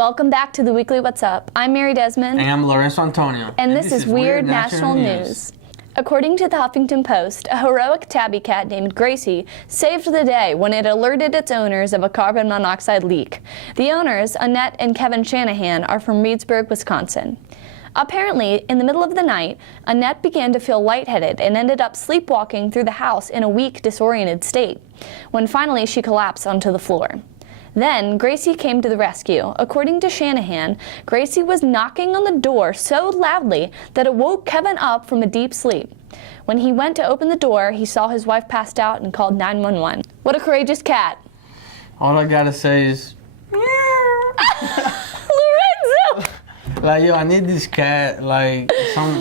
Welcome back to the Weekly What's Up. I'm Mary Desmond. And I'm Lorenzo Antonio. And this is Weird National News. According to the Huffington Post, a heroic tabby cat named Gracie saved the day when it alerted its owners of a carbon monoxide leak. The owners, Annette and Kevin Shanahan, are from Reedsburg, Wisconsin. Apparently, in the middle of the night, Annette began to feel lightheaded and ended up sleepwalking through the house in a weak, disoriented state, when finally she collapsed onto the floor. Then, Gracie came to the rescue. According to Shanahan, Gracie was knocking on the door so loudly that it woke Kevin up from a deep sleep. When he went to open the door, he saw his wife passed out and called 911. What a courageous cat. All I gotta say is, Lorenzo! like, yo, I need this cat. Like,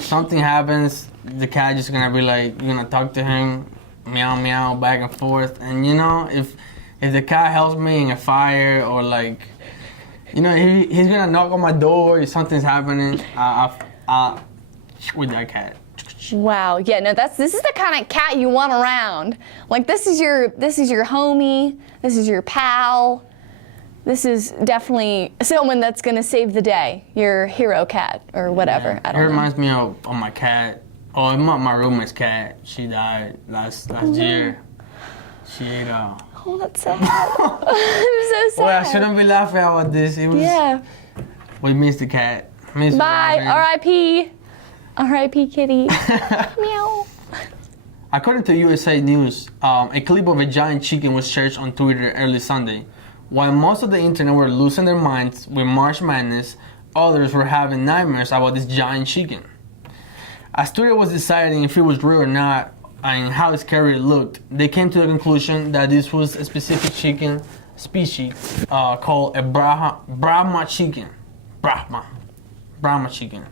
something happens, the cat just gonna be like, you're gonna talk to him, meow, meow, back and forth. And, you know, if the cat helps me in a fire or, like, you know, he's gonna knock on my door if something's happening, with that cat. Wow, yeah, no, this is the kind of cat you want around. Like, this is your homie, this is your pal. This is definitely someone that's gonna save the day. Your hero cat or whatever. Yeah. I don't know. It reminds me of my cat. Oh, my roommate's cat. She died last year. She ate Oh, that's sad. I'm so sad. Well, I shouldn't be laughing about this. It was. Yeah. We missed the cat. Bye. R.I.P. R.I.P. Kitty. Meow. According to USA News, a clip of a giant chicken was shared on Twitter early Sunday. While most of the internet were losing their minds with March Madness, others were having nightmares about this giant chicken. As Twitter was deciding if it was real or not and how scary it looked, they came to the conclusion that this was a specific chicken species called a Brahma chicken. Brahma chicken.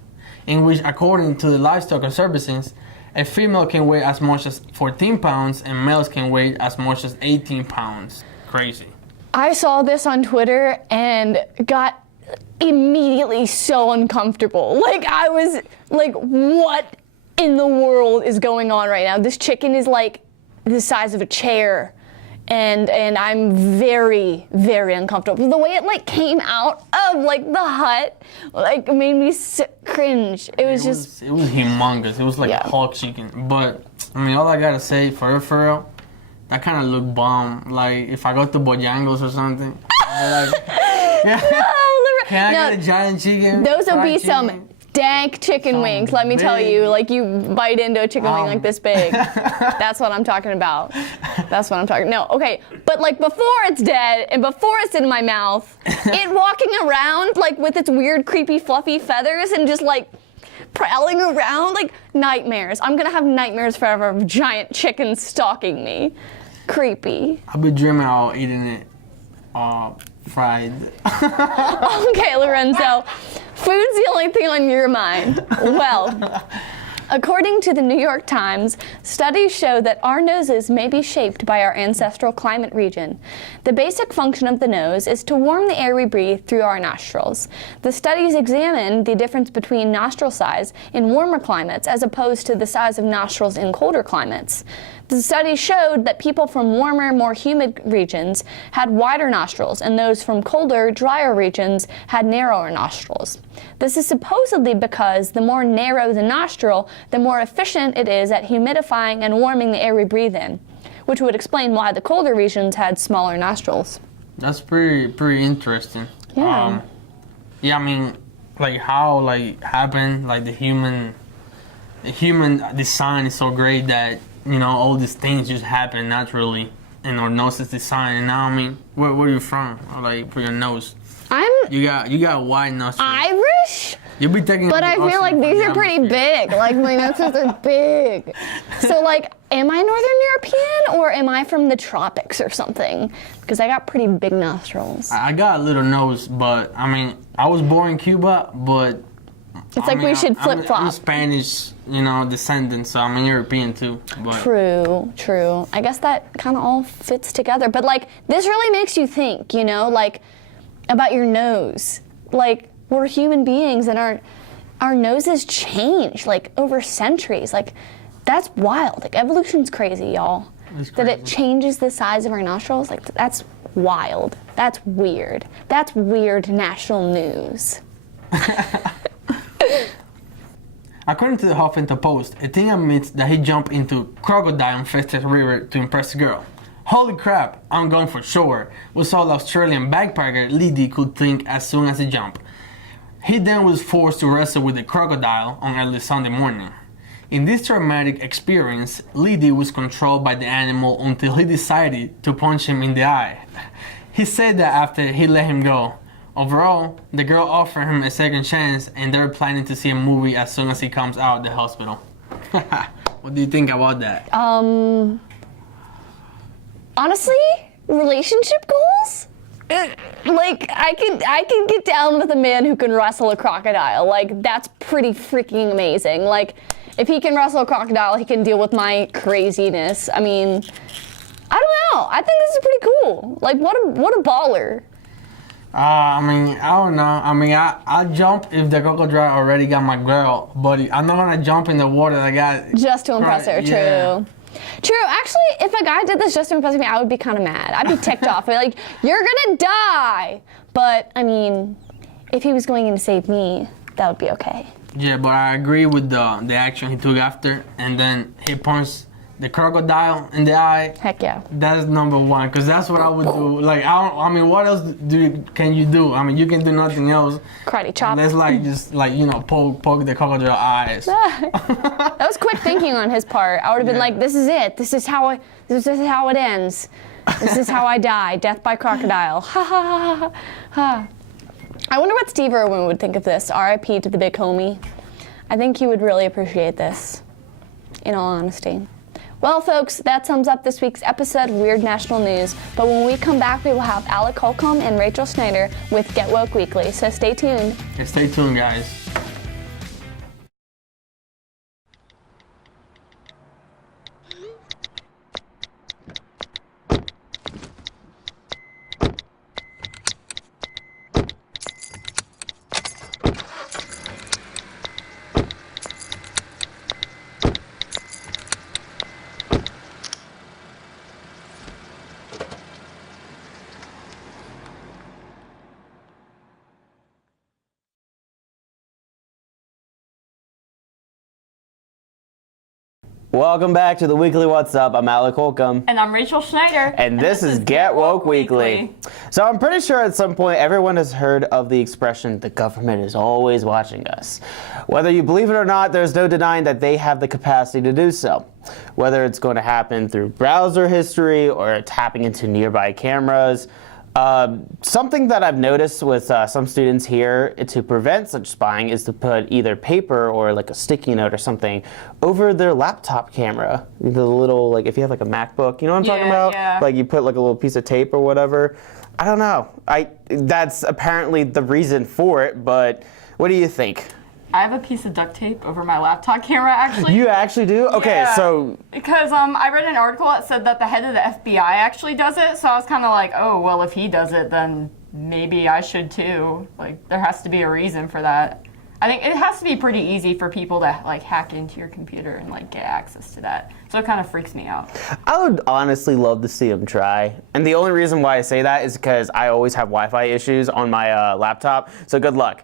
In which, according to the Livestock Conservancy, a female can weigh as much as 14 pounds and males can weigh as much as 18 pounds. Crazy. I saw this on Twitter and got immediately so uncomfortable. Like, I was like, what in the world is going on right now? This chicken is like the size of a chair. And I'm very, very uncomfortable. The way it like came out of like the hut, like made me cringe. It was humongous. It was like a Hulk chicken. But I mean, all I gotta say, for real, that kind of looked bomb. Like if I go to Bojangles or something, like, can I get a giant chicken? Those would be some dank chicken wings, let me tell you. Like, you bite into a chicken wing like this big. That's what I'm talking about. No, okay. But, like, before it's dead and before it's in my mouth, it walking around, like, with its weird, creepy, fluffy feathers and just, like, prowling around, like, nightmares. I'm gonna have nightmares forever of giant chickens stalking me. Creepy. I'll be dreaming about eating it fried. Okay, Lorenzo. Food's the only thing on your mind. Well, according to the New York Times, studies show that our noses may be shaped by our ancestral climate region. The basic function of the nose is to warm the air we breathe through our nostrils. The studies examined the difference between nostril size in warmer climates as opposed to the size of nostrils in colder climates. The study showed that people from warmer, more humid regions had wider nostrils, and those from colder, drier regions had narrower nostrils. This is supposedly because the more narrow the nostril, the more efficient it is at humidifying and warming the air we breathe in, which would explain why the colder regions had smaller nostrils. That's pretty interesting. Yeah. I mean, like how happened, like the human design is so great that, you know, all these things just happen naturally in our noses design. And now, I mean, where are you from? Or like for your nose? You got wide nostrils. Irish? You'll be taking. But I feel like these are pretty big. Like my nostrils are big. So like, am I Northern European or am I from the tropics or something? Because I got pretty big nostrils. I got a little nose, but I mean, I was born in Cuba, but we should flip-flop. I'm Spanish, you know, descendant, so I'm European too. But. True. I guess that kind of all fits together. But like, this really makes you think, you know, like about your nose. Like, we're human beings and our noses change like over centuries. Like, that's wild. Like, evolution's crazy, y'all. It's crazy. That it changes the size of our nostrils. Like, that's wild. That's weird. That's weird national news. According to the Huffington Post, a teen admits that he jumped into crocodile-infested river to impress a girl. Holy crap, I'm going for sure, was all the Australian backpacker Liddy could think as soon as he jumped. He then was forced to wrestle with the crocodile on early Sunday morning. In this traumatic experience, Liddy was controlled by the animal until he decided to punch him in the eye. He said that after he let him go. Overall, the girl offered him a second chance and they're planning to see a movie as soon as he comes out of the hospital. What do you think about that? Honestly, relationship goals? Like, I can get down with a man who can wrestle a crocodile. Like, that's pretty freaking amazing. Like, if he can wrestle a crocodile, he can deal with my craziness. I mean, I don't know. I think this is pretty cool. Like, what a baller. I don't know. I'll jump if the crocodile already got my girl, but I'm not gonna jump in the water that got... Just to impress her, yeah. True, actually, if a guy did this just to impress me, I would be kind of mad. I'd be ticked off. I'd be like, you're gonna die! But, I mean, if he was going in to save me, that would be okay. Yeah, but I agree with the action he took after, and then he punched the crocodile in the eye. Heck yeah. That's number one, because that's what I would do. Like, what else can you do? I mean, you can do nothing else. Karate chop. Let's poke the crocodile eyes. That was quick thinking on his part. I would have been like, this is it. This is how it ends. This is how I die. Death by crocodile. Ha ha ha ha ha. I wonder what Steve Irwin would think of this. R.I.P. to the big homie. I think he would really appreciate this, in all honesty. Well, folks, that sums up this week's episode of Weird National News. But when we come back, we will have Alec Holcomb and Rachel Schneider with Get Woke Weekly. So stay tuned. Yeah, stay tuned, guys. Welcome back to the Weekly What's Up. I'm Alec Holcomb. And I'm Rachel Schneider. And this is Get Woke Weekly. So I'm pretty sure at some point everyone has heard of the expression, the government is always watching us. Whether you believe it or not, there's no denying that they have the capacity to do so. Whether it's going to happen through browser history or tapping into nearby cameras. Something that I've noticed with some students here to prevent such spying is to put either paper or like a sticky note or something over their laptop camera. The little, like if you have like a MacBook, you know what I'm talking about? Yeah. Like you put like a little piece of tape or whatever. I don't know. That's apparently the reason for it, but what do you think? I have a piece of duct tape over my laptop camera, actually. You actually do? Okay, Yeah. so... Because I read an article that said that the head of the FBI actually does it, so I was kind of like, oh, well, if he does it, then maybe I should too. Like, there has to be a reason for that. I think it has to be pretty easy for people to, like, hack into your computer and, like, get access to that. So it kind of freaks me out. I would honestly love to see them try. And the only reason why I say that is because I always have Wi-Fi issues on my laptop, so good luck.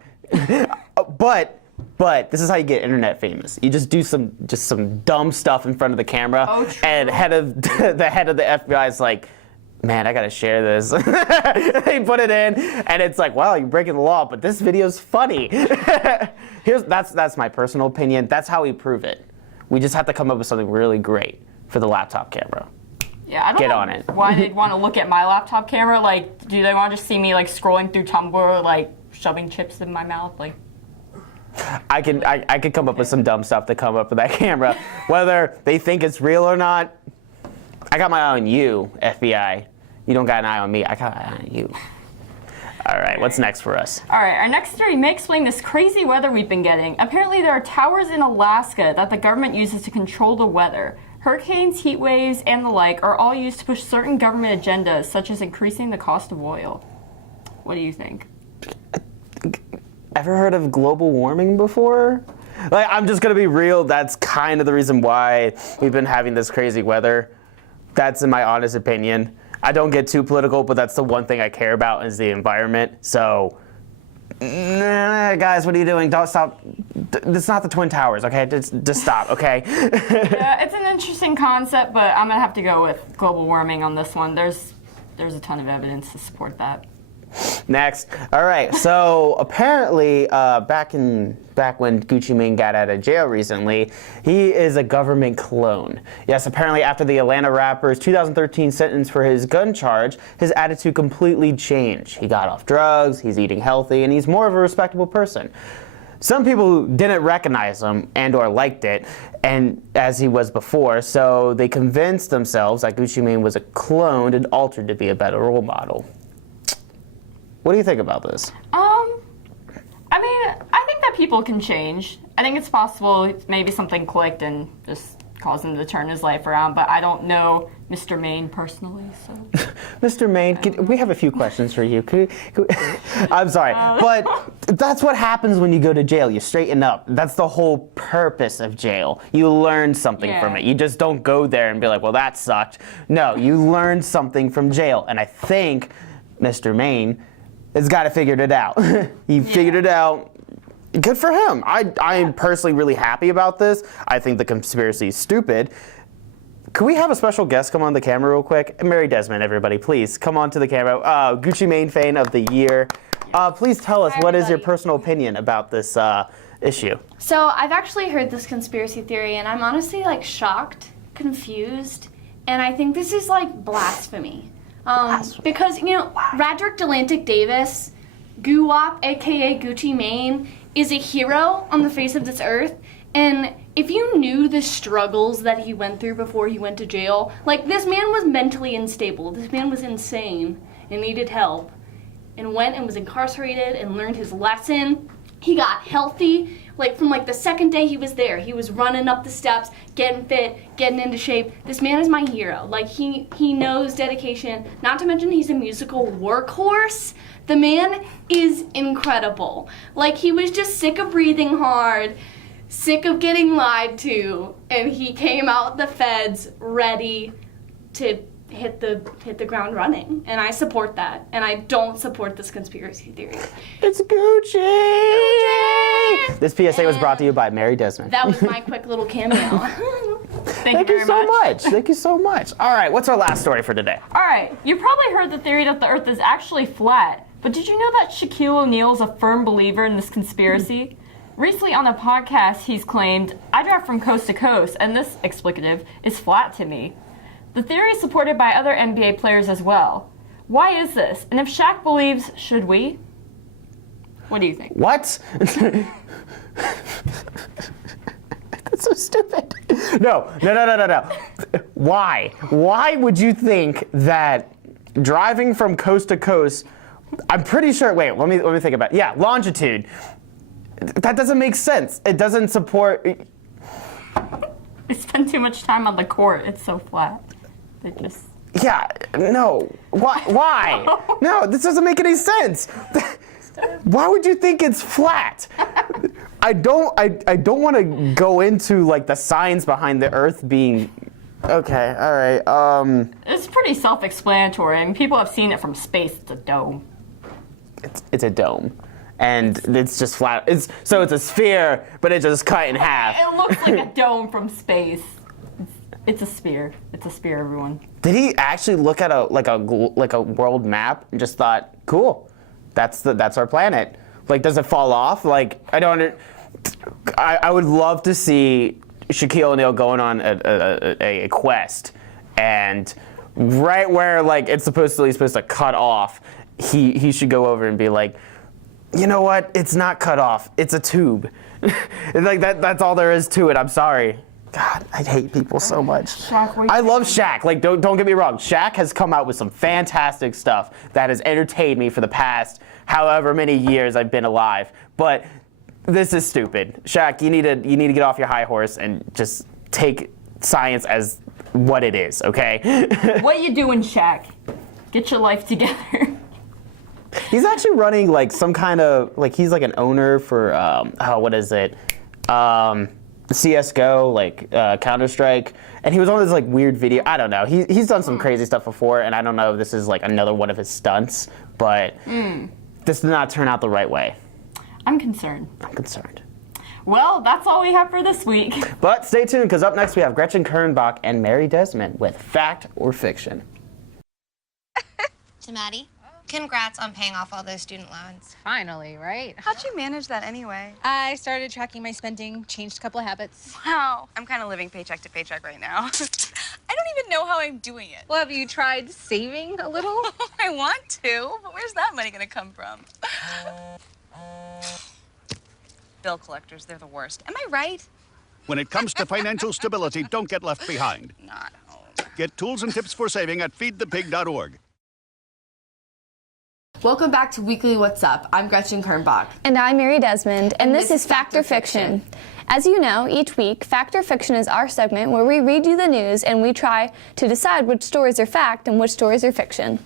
But this is how you get internet famous. You just do some dumb stuff in front of the camera, and the head of the FBI is like, man, I gotta share this. They put it in, and it's like, wow, you're breaking the law, but this video's funny. That's my personal opinion. That's how we prove it. We just have to come up with something really great for the laptop camera. Yeah, I don't know why they'd want to look at my laptop camera. Like, do they want to just see me like scrolling through Tumblr, like shoving chips in my mouth, like? I could come up with some dumb stuff to come up with that camera. Whether they think it's real or not, I got my eye on you, FBI. You don't got an eye on me. I got an eye on you. All right, what's next for us? All right, our next story may explain this crazy weather we've been getting. Apparently there are towers in Alaska that the government uses to control the weather. Hurricanes, heat waves, and the like are all used to push certain government agendas, such as increasing the cost of oil. What do you think? Ever heard of global warming before? Like, I'm just gonna be real, that's kind of the reason why we've been having this crazy weather. That's in my honest opinion. I don't get too political, but that's the one thing I care about is the environment. So, guys, what are you doing? Don't stop. It's not the Twin Towers, okay? Just stop, okay? Yeah, it's an interesting concept, but I'm gonna have to go with global warming on this one. There's a ton of evidence to support that. Next. All right. So apparently, back when Gucci Mane got out of jail recently, he is a government clone. Yes, apparently after the Atlanta rapper's 2013 sentence for his gun charge, his attitude completely changed. He got off drugs, he's eating healthy, and he's more of a respectable person. Some people didn't recognize him and or liked it, and as he was before, so they convinced themselves that Gucci Mane was a clone and altered to be a better role model. What do you think about this? I mean, I think that people can change. I think it's possible maybe something clicked and just caused him to turn his life around, but I don't know Mr. Mane personally, so. Mr. Mane, we have a few questions for you. I'm sorry, but that's what happens when you go to jail. You straighten up. That's the whole purpose of jail. You learn something from it. You just don't go there and be like, well, that sucked. No, you learn something from jail, and I think Mr. Mane has got it figured it out. He figured it out. Good for him. I am personally really happy about this. I think the conspiracy is stupid. Could we have a special guest come on the camera real quick? Mary Desmond, everybody, please come on to the camera. Gucci Mane fan of the year. Please tell us, what is your personal opinion about this issue? So I've actually heard this conspiracy theory, and I'm honestly like shocked, confused, and I think this is like blasphemy. Because, you know, Radrick Delantic Davis, Guwap, aka Gucci Mane, is a hero on the face of this earth. And if you knew the struggles that he went through before he went to jail, like, this man was mentally unstable. This man was insane and needed help, and went and was incarcerated and learned his lesson. He got healthy. Like, from like the second day he was there, he was running up the steps, getting fit, getting into shape. This man is my hero. Like, he knows dedication. Not to mention he's a musical workhorse. The man is incredible. Like, he was just sick of breathing hard, sick of getting lied to, and he came out the feds ready to hit the ground running, and I support that, and I don't support this conspiracy theory. It's Gucci! This PSA was brought to you by Mary Desmond. That was my quick little cameo. Thank you so much. Thank you so much. All right, what's our last story for today? All right, you probably heard the theory that the Earth is actually flat, but did you know that Shaquille O'Neal is a firm believer in this conspiracy? Recently on a podcast, he's claimed, I drive from coast to coast, and this explicative is flat to me. The theory is supported by other NBA players as well. Why is this? And if Shaq believes, should we? What do you think? What? That's so stupid. No. Why? Why would you think that driving from coast to coast, I'm pretty sure, wait, let me think about it. Yeah, longitude. That doesn't make sense. It doesn't support. I spend too much time on the court. It's so flat. It just. Yeah, no. Why? No, this doesn't make any sense. Why would you think it's flat? I don't want to go into like the science behind the Earth being. Okay, all right. It's pretty self-explanatory. I mean, people have seen it from space. It's a dome. It's a dome. And it's just flat. It's a sphere, but it's just cut in half. It looks like a dome from space. It's a sphere. It's a sphere, everyone. Did he actually look at a world map and just thought, cool, that's our planet? Like, does it fall off? Like, I would love to see Shaquille O'Neal going on a quest, and right where like he's supposed to cut off, he should go over and be like, you know what? It's not cut off. It's a tube. Like that's all there is to it. I'm sorry. God, I hate people so much. Shaq, I love Shaq. Like, don't get me wrong. Shaq has come out with some fantastic stuff that has entertained me for the past however many years I've been alive. But this is stupid. Shaq, you need to get off your high horse and just take science as what it is, okay? What you doing, Shaq? Get your life together. He's actually running like some kind of, like, he's like an owner for what is it? CS:GO, like Counter-Strike, and he was on this like weird video. I don't know. He's done some crazy stuff before, and I don't know if this is like another one of his stunts, but this did not turn out the right way. I'm concerned. I'm concerned. Well, that's all we have for this week. But stay tuned, because up next we have Gretchen Kernbach and Mary Desmond with Fact or Fiction. To Maddie, congrats on paying off all those student loans. Finally, right? How'd you manage that anyway? I started tracking my spending, changed a couple of habits. Wow, I'm kind of living paycheck to paycheck right now. I don't even know how I'm doing it. Well, have you tried saving a little? I want to, but where's that money gonna come from? Bill collectors, they're the worst. Am I right? When it comes to financial stability, don't get left behind. Not home. Get tools and tips for saving at feedthepig.org. Welcome back to Weekly What's Up. I'm Gretchen Kernbach. And I'm Mary Desmond, and this is Fact or Fiction. As you know, each week, Fact or Fiction is our segment where we read you the news and we try to decide which stories are fact and which stories are fiction.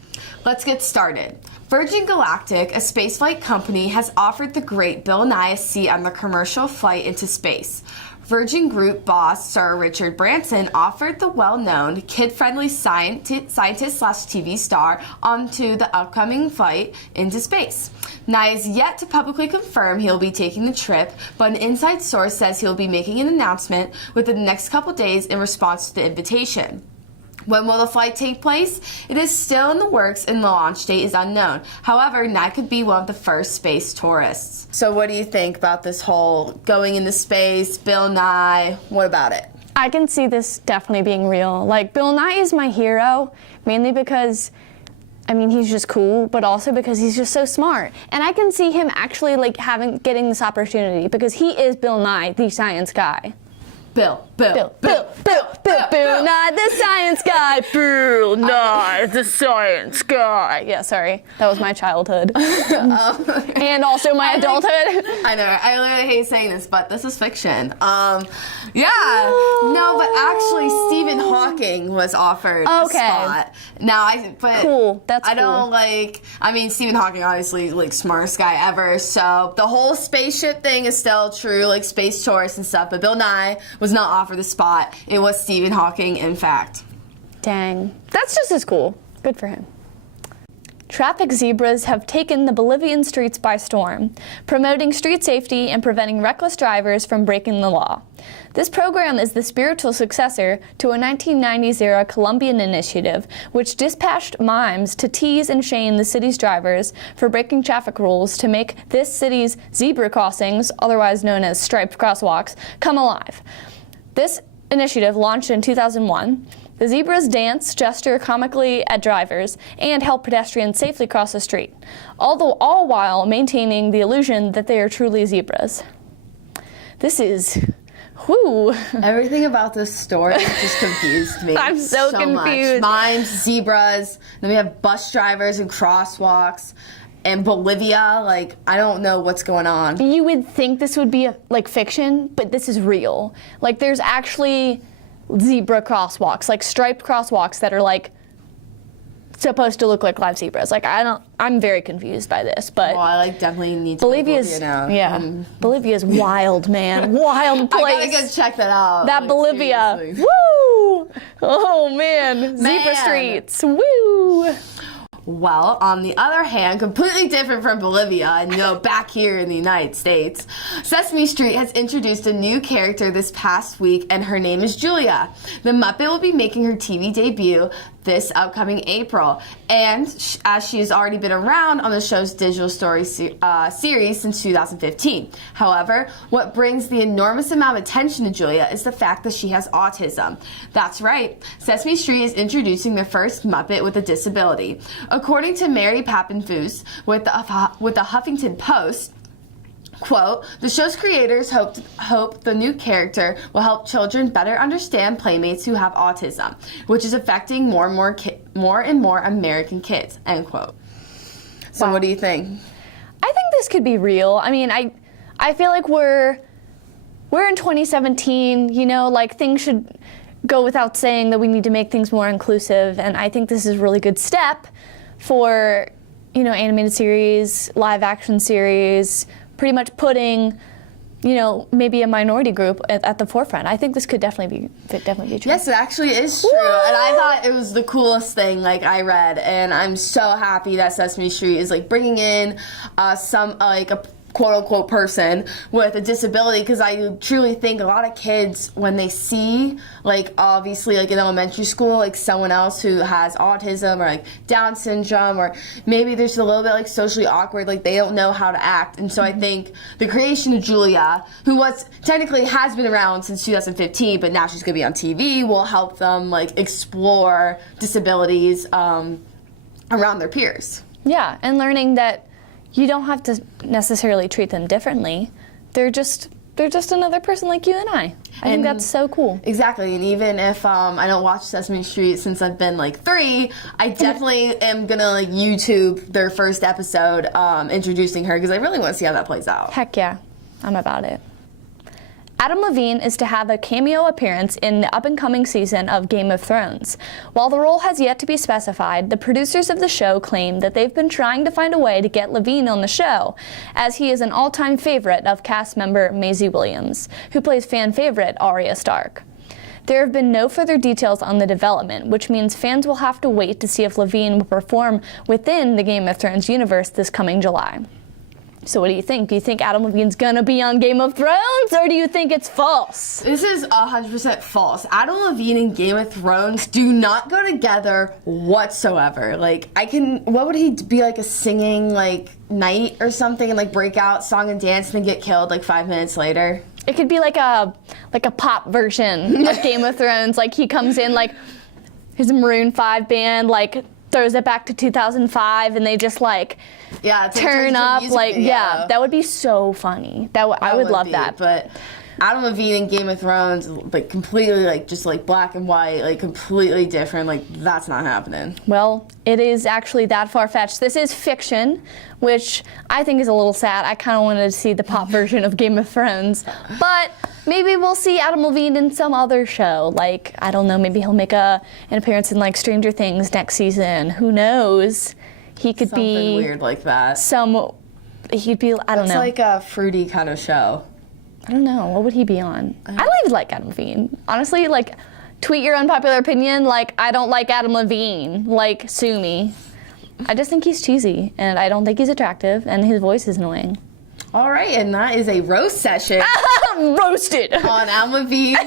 Let's get started. Virgin Galactic, a spaceflight company, has offered the great Bill Nye a seat on the commercial flight into space. Virgin Group boss Sir Richard Branson offered the well-known, kid-friendly scientist/TV star onto the upcoming flight into space. Nye is yet to publicly confirm he'll be taking the trip, but an inside source says he'll be making an announcement within the next couple days in response to the invitation. When will the flight take place? It is still in the works and the launch date is unknown. However, Nye could be one of the first space tourists. So what do you think about this whole going into space, Bill Nye? What about it? I can see this definitely being real. Like, Bill Nye is my hero, mainly because, I mean, he's just cool, but also because he's just so smart. And I can see him actually, like, getting this opportunity because he is Bill Nye, the science guy. Bill Nye, the science guy. Bill Nye, the science guy. Yeah, sorry. That was my childhood. And also my adulthood. I know. I literally hate saying this, but this is fiction. Yeah. No, but actually Stephen Hawking was offered a spot. Now, cool. That's I don't I mean, Stephen Hawking, obviously, smartest guy ever, so the whole spaceship thing is still true, space tourists and stuff, but Bill Nye was not offered the spot. It was Stephen Hawking, in fact. Dang. That's just as cool. Good for him. Traffic zebras have taken the Bolivian streets by storm, promoting street safety and preventing reckless drivers from breaking the law. This program is the spiritual successor to a 1990s-era Colombian initiative which dispatched mimes to tease and shame the city's drivers for breaking traffic rules to make this city's zebra crossings, otherwise known as striped crosswalks, come alive. This initiative launched in 2001. The zebras dance, gesture comically at drivers, and help pedestrians safely cross the street, all while maintaining the illusion that they are truly zebras. This is, whoo. Everything about this story just confused me. I'm so confused. Much. Mimes, zebras, then we have bus drivers and crosswalks. And Bolivia, I don't know what's going on. You would think this would be fiction, but this is real. There's actually zebra crosswalks, striped crosswalks that are supposed to look like live zebras. I'm very confused by this, but well, I definitely need to Bolivia's now. Yeah, Bolivia's wild, man. Wild place. I gotta go check that out. That Bolivia. Seriously. Woo! Oh man, zebra streets. Woo! Well, on the other hand, completely different from Bolivia, and back here in the United States, Sesame Street has introduced a new character this past week, and her name is Julia. The Muppet will be making her TV debut this upcoming April, and as she has already been around on the show's digital story series since 2015. However, what brings the enormous amount of attention to Julia is the fact that she has autism. That's right, Sesame Street is introducing the first Muppet with a disability. According to Mary Pappenfuss with the Huffington Post, quote, the show's creators hope the new character will help children better understand playmates who have autism, which is affecting more and more American kids, end quote. So what do you think? I think this could be real. I mean, I feel like we're in 2017, things should go without saying that we need to make things more inclusive, and I think this is a really good step for, animated series, live action series, pretty much putting maybe a minority group at the forefront. I think this could definitely be true. Yes, it actually is true. And I thought it was the coolest thing I read, and I'm so happy that Sesame Street is bringing in a quote-unquote person with a disability, because I truly think a lot of kids, when they see obviously in elementary school someone else who has autism or Down syndrome, or maybe there's a little bit socially awkward, they don't know how to act. And so I think the creation of Julia, who technically has been around since 2015, but now she's going to be on TV, will help them explore disabilities around their peers. Yeah, and learning that you don't have to necessarily treat them differently. They're just another person like you and I. I think that's so cool. Exactly, and even if I don't watch Sesame Street since I've been 3, I definitely am gonna YouTube their first episode introducing her, because I really want to see how that plays out. Heck yeah, I'm about it. Adam Levine is to have a cameo appearance in the up-and-coming season of Game of Thrones. While the role has yet to be specified, the producers of the show claim that they've been trying to find a way to get Levine on the show, as he is an all-time favorite of cast member Maisie Williams, who plays fan favorite Arya Stark. There have been no further details on the development, which means fans will have to wait to see if Levine will perform within the Game of Thrones universe this coming July. So what do you think? Do you think Adam Levine's gonna be on Game of Thrones, or do you think it's false? This is 100% false. Adam Levine and Game of Thrones do not go together whatsoever. What would he be, a singing knight or something, and break out song and dance and then get killed 5 minutes later? It could be like a pop version of Game of Thrones. He comes in his Maroon 5 band, throws it back to 2005, and they just turn up. That would be so funny. I would love that. But Adam Levine in Game of Thrones, completely just black and white, completely different. That's not happening. Well, it is actually that far-fetched. This is fiction, which I think is a little sad. I kind of wanted to see the pop version of Game of Thrones, but maybe we'll see Adam Levine in some other show. I don't know, maybe he'll make an appearance in Stranger Things next season. Who knows? He could Something be weird like that. He'd be, I don't know. It's a fruity kind of show. I don't know. What would he be on? I don't even like Adam Levine. Honestly, tweet your unpopular opinion. I don't like Adam Levine. Sue me. I just think he's cheesy, and I don't think he's attractive, and his voice is annoying. All right, and that is a roast session. Roasted on Adam Levine,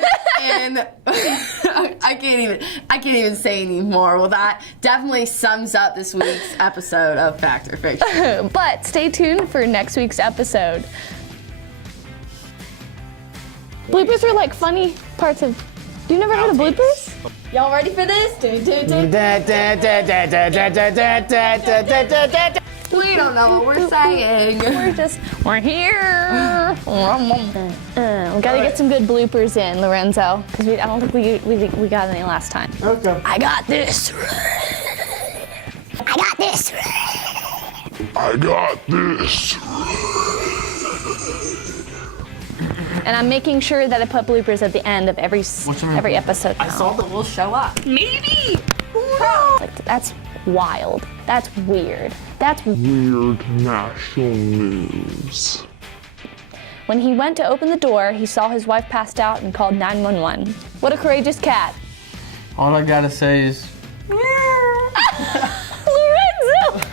and I can't even say anymore. Well, that definitely sums up this week's episode of Fact or Fiction. But stay tuned for next week's episode. Bloopers are funny parts of. You never heard of bloopers? Y'all ready for this? We don't know what we're saying. We're here. We gotta get some good bloopers in, Lorenzo, because I don't think we got any last time. Okay. I got this. And I'm making sure that I put bloopers at the end of every episode now. I saw that we'll show up. Maybe. That's wild. That's weird. That's weird national news. When he went to open the door, he saw his wife passed out and called 911. What a courageous cat. All I gotta say is... Lorenzo!